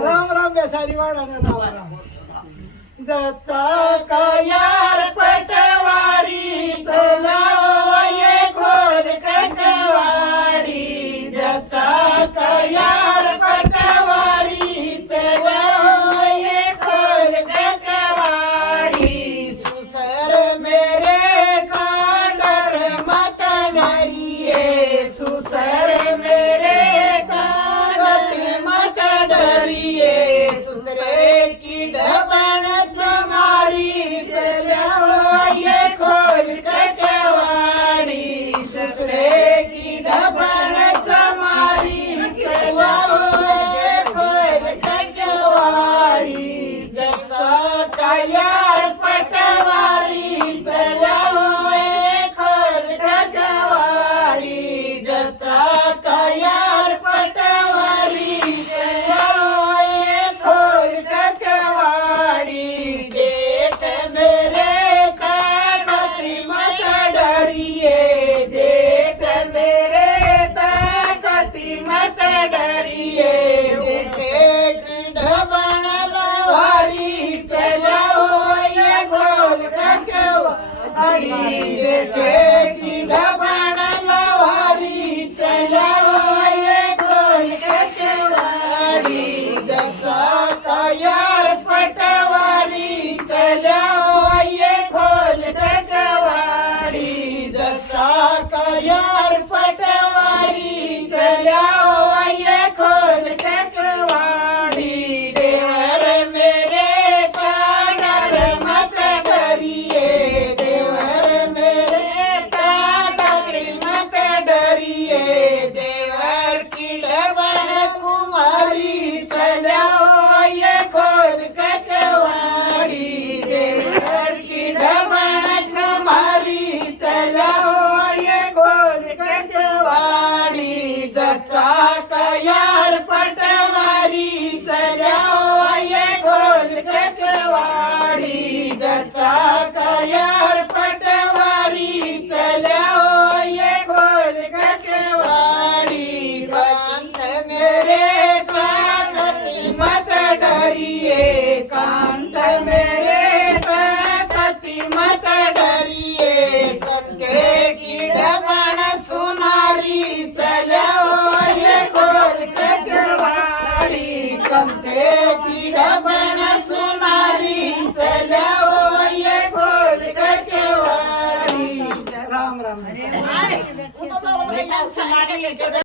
राम राम बेसारी वाडा राम राम जचा कयार पटवारी चलावये खोल कटवाडी जचा कयार पटवारी चलावये खोल कटवाडी सुसर मेरे कांडर मत डरिए सुसर मेरे मत डरिए सुसरे की डबण मारी चलावये खोल कटवाडी सुसरे की डबण मारी चलावये खोल कटवाडी जचा कयार पटवारी चलावये खोल कटवाडी जचा कयार पटवारी चलावये खोल कटवाडी जेठ मेरे ताकती मत डरिए जेठ मेरे ताकती मत डरिए जेठे की ढबण लवारी चलावये खोल कटवाडी जेठे की ढबण लवारी चलावये खोल कटवाडी जचा कयार पटवारी चलावये खोल कटवाडी जचा कयार पटवारी चलावये खोल कटवाडी देवर मेरे कांडर मत डरिए देवर मेरे कांडर मत डरिए देवर की डबण कुमारी चलावये खोल कटवाडी देवर की डबण कुमारी चलावये खोल कटवाडी जचा कयार पटवारी चलावये खोल कटवाडी जचा कयार पटवारी चलावये खोल कटवाडी कांत मेरे ताकती मत डरिए कांत मेरे ताकती मत डरिए कंके की डबण सुनारी चलावये खोल कटवाडी कंके की डबण सुनारी चलावये खोल कटवाडी राम राम